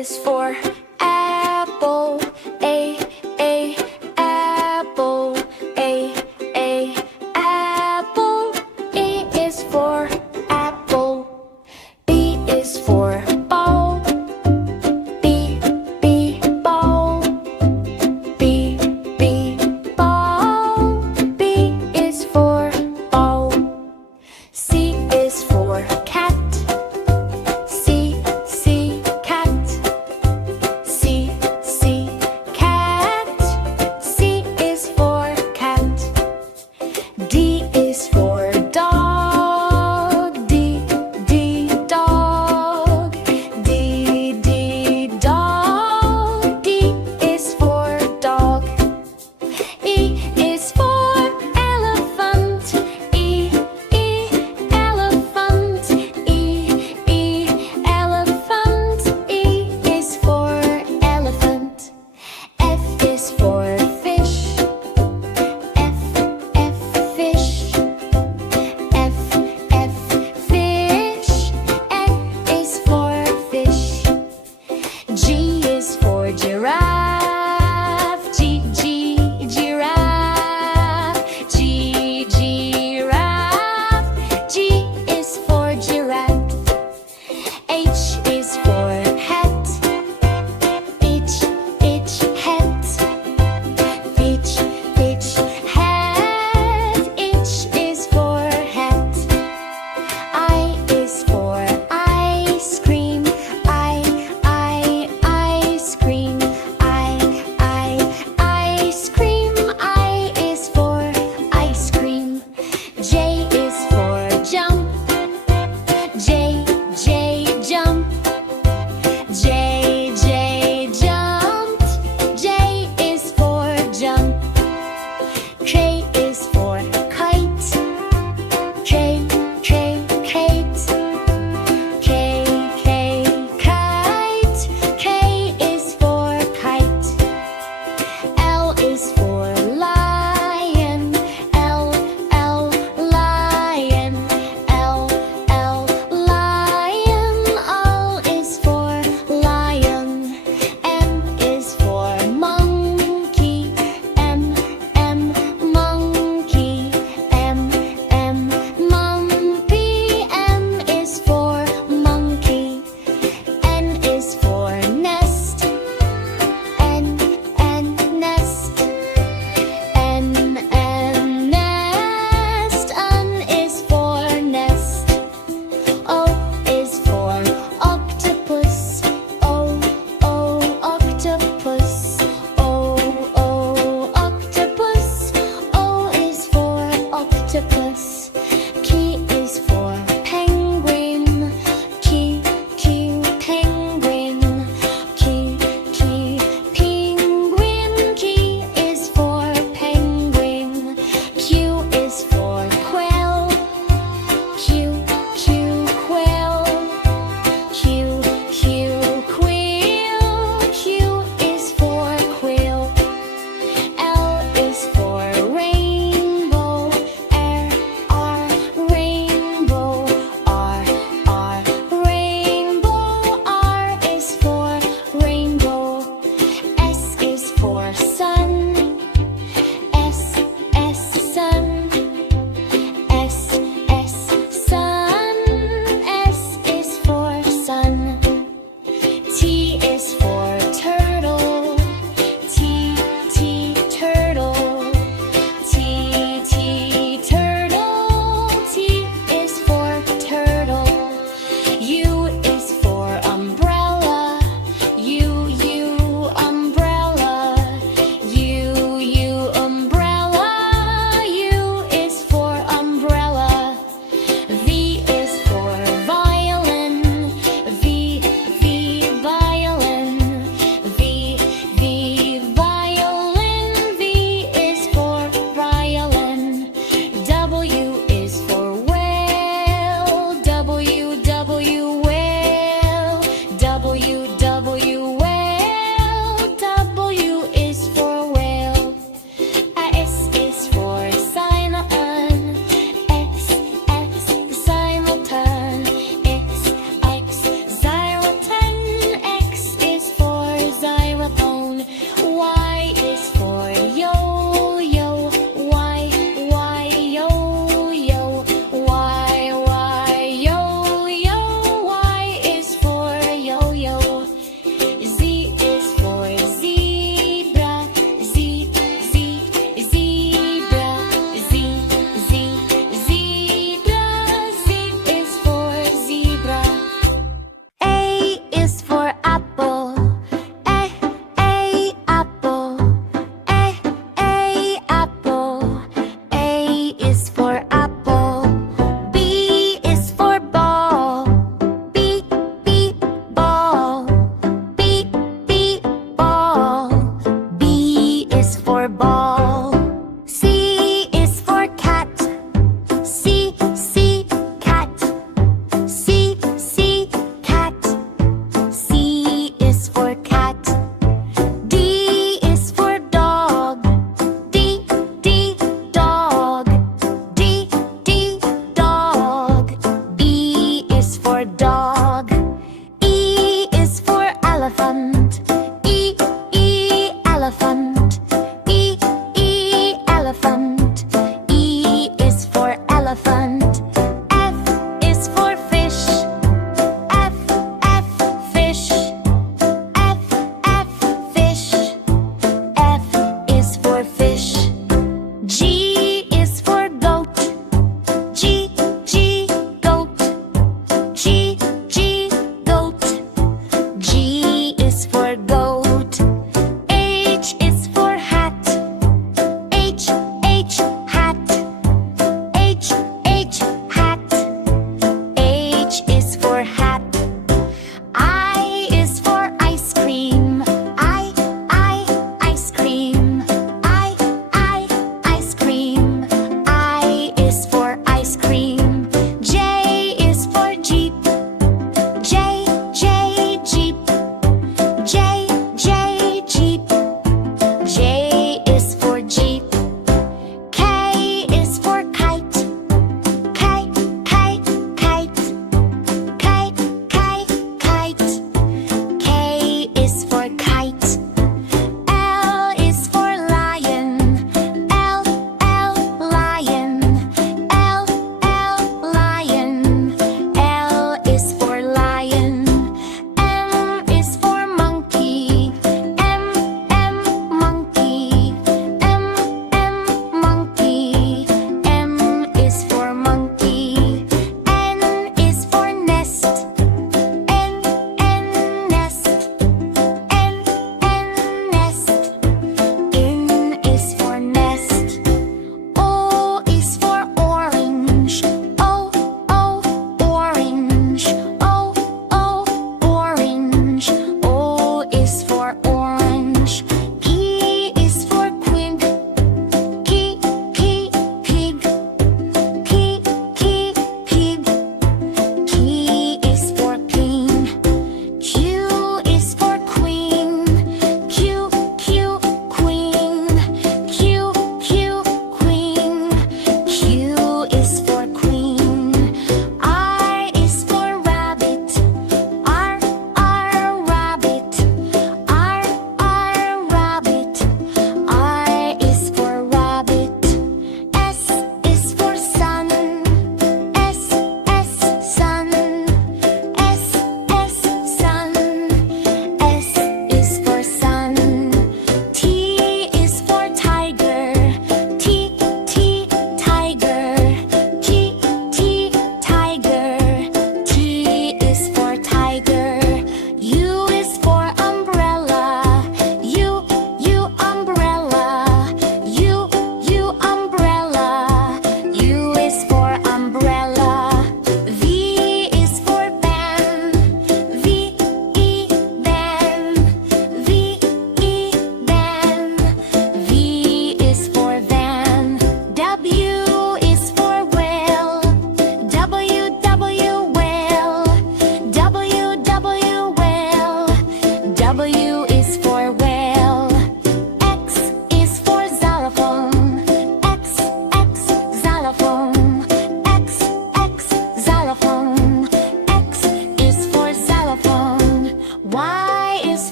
is for apple. A apple. A apple. E is for apple. B is for ball. B ball. B ball. B is for ball. C is for cat. C cat. C cat. C is for cat. D is for dog. D dog. D dog. D is for dog. E is for elephant. E elephant. E elephant. E is for elephant. F is for fish. F fish. F fish. F is for fish. G is for giraffe. G giraffe. G giraffe. G is for giraffe. H is for hat. H hat. H hat. H is for hat. I is for ice cream. Ice cream. Ice cream. I is for ice cream. J is for jump. J jump. J jump. J is for jump. K is for kite. K kite. K kite. K is for kite. L is for lion. L lion. L lion. L is for lion. M is for monkey. M monkey. M monkey. M is for monkey. N is for nest. N nest. N nest. N is for nest. O is for octopus. O octopus. O octopus. O is for octopus. Q is for penguin. Q penguin.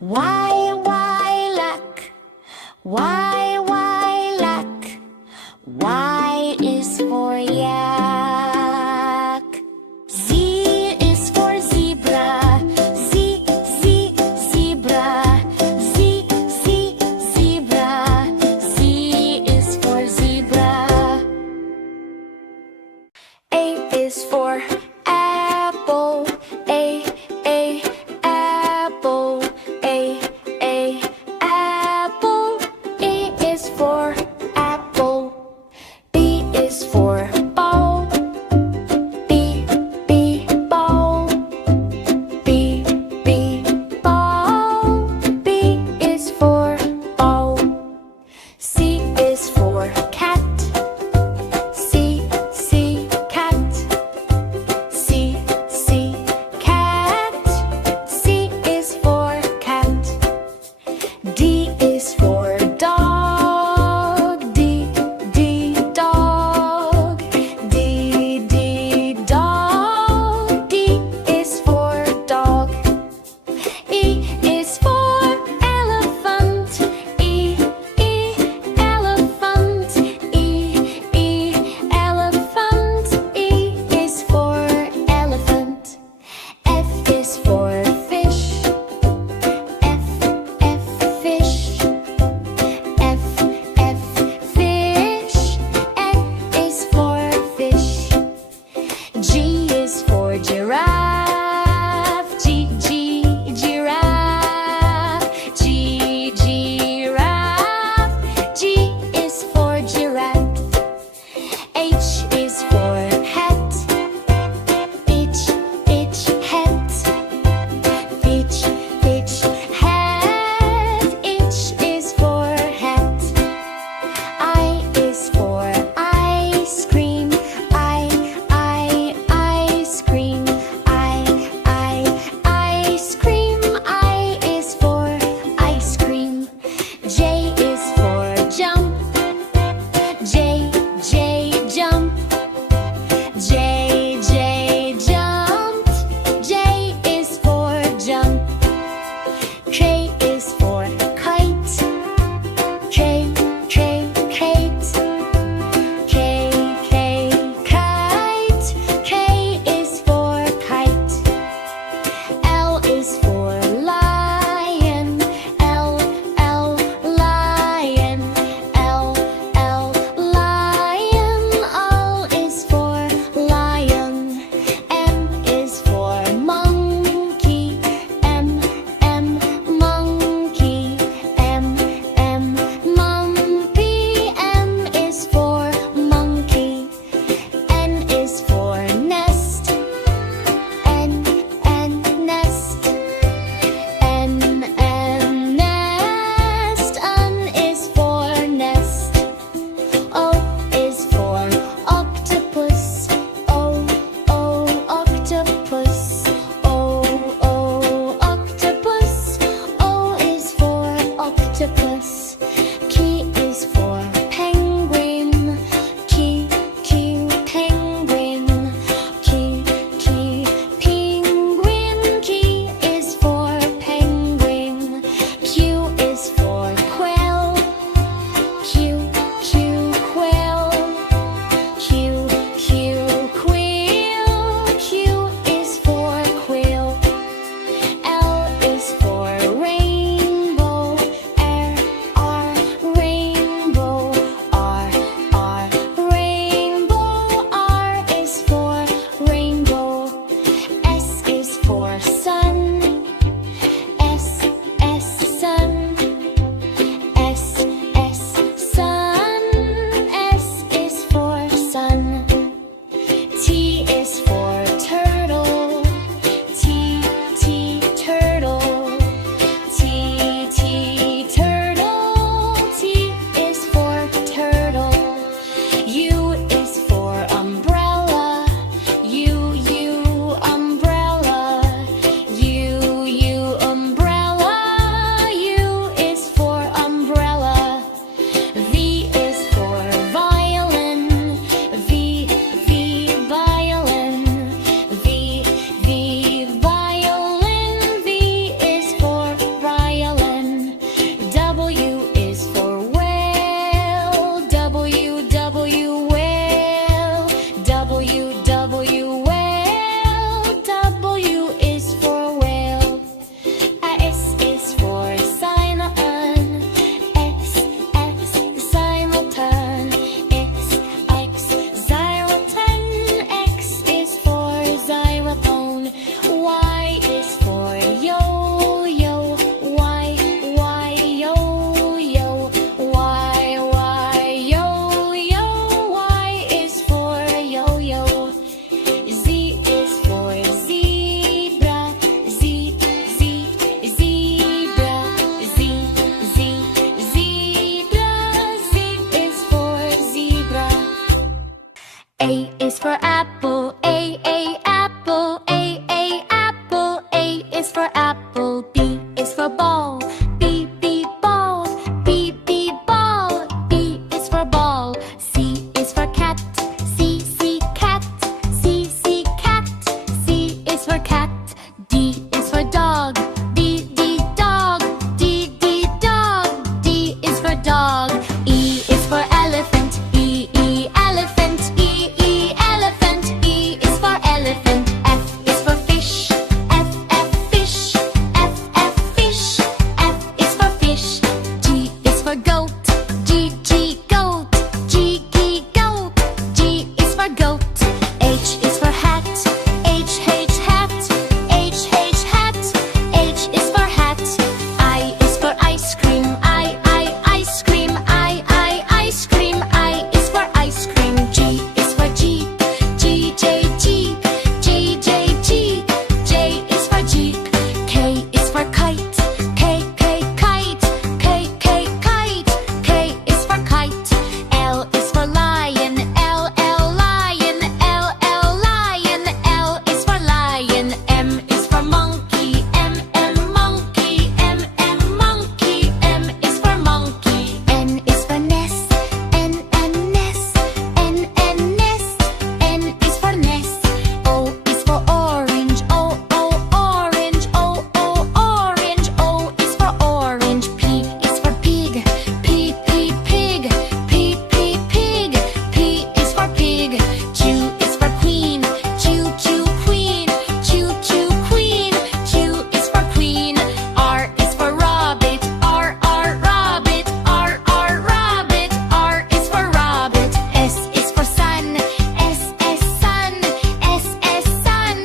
Lilac. Lilac. Y is for yak. Z is for zebra. Z, Z, zebra. Z, Z, zebra. Z is for zebra. A is for apple. A, apple. A, apple. E is for apple. B is for ball. B, ball. B, ball. B is for ball. C is for cat. C, cat. C, cat. C is for cat. D is for dog. D, dog. D, dog. D is for dog. E is for elephant. E, elephant. E, elephant. E is for elephant. F is for fish. F, fish. F, fish. F is for fish. G is for giraffe. G, giraffe. G, giraffe. G is for giraffe. H is for hat. H, hat. H, hat. H is for hat. I is for ice cream. Ice cream. Ice cream. I is for ice cream. J is for jump. J, jump. J, jump. J is for jump. K is for kite. K, kite. K, kite. K is for kite. L is for lion. L, lion. L, lion. O is for lion. M is for monkey. M, monkey. M, monkey. M is for monkey. N is for nest. N, nest. N, nest. N is for nest. O is for octopus. O, octopus. O, octopus. O is for octopus. Q is for penguin. Q, penguin. Q, penguin. Q is for penguin. Q is for quail. Q, quail. Q, quail. Q is for quail. L is for rainbow. R, is for apple. B is for ball. B, B, ball. B, B, ball. B is for ball. C is for cat. C, C, cat. C, C, cat. C is for cat. D is for dog. D, D, dog. D, D, dog. D is for dog. E is for elephant. E, E, elephant. E, E, elephant. E is for elephant. F is for fish. F, F, fish. F, F, fish. F is for fish. G is for goat. G, G, goat. G, G, goat. G is for goat. H is for hat. H, H, hat. H, H, hat. H is for hat. I is for ice cream. I, ice cream. I, ice cream. I is for ice cream. G is for jeep. G, J, jeep. G, J, jeep. J is for jeep. K is for kite. K, K, kite. K, K, kite. K is for kite. L is for lion. L, L, lion. L, L, lion. L is for lion. M is for monkey. M, M, monkey. M, M, monkey. M is for monkey. N is for nest. N, N, nest. N, N, nest. N is for nest. O is for orange. O, O, orange. O, O, orange. O is for orange. P is for pig. P, P, pig. P, P, pig. P is for pig. Q is for queen. Q, Q, queen. Q, Q, queen. Q is for queen. R is for rabbit. R, R, rabbit. R, R, rabbit. R is for rabbit. S is for sun. S, S, sun. S, S, sun.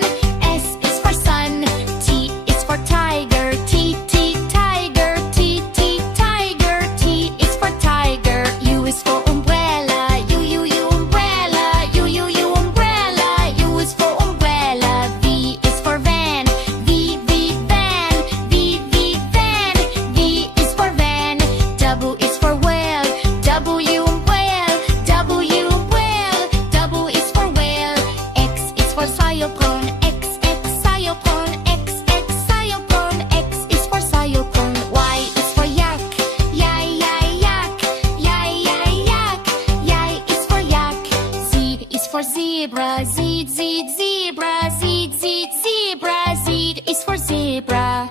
S is for sun. T is for tiger. T, T, tiger. T, T, tiger. T is for tiger. U is for umbrella. U, U, U, umbrella. U, U, U, umbrella. U is for umbrella. V is for van. V, V, van. V, V, van. V is for van. W is for whale. W, whale. W, whale. W is for whale. X is for cyclone. X, X, cyclone. X, X, cyclone. X is for cyclone. Y is for yak. Y, yak. Y, yak. Y is for yak. Z is for zebra. Z, Z, zebra. Z, Z, zebra. Z is for zebra.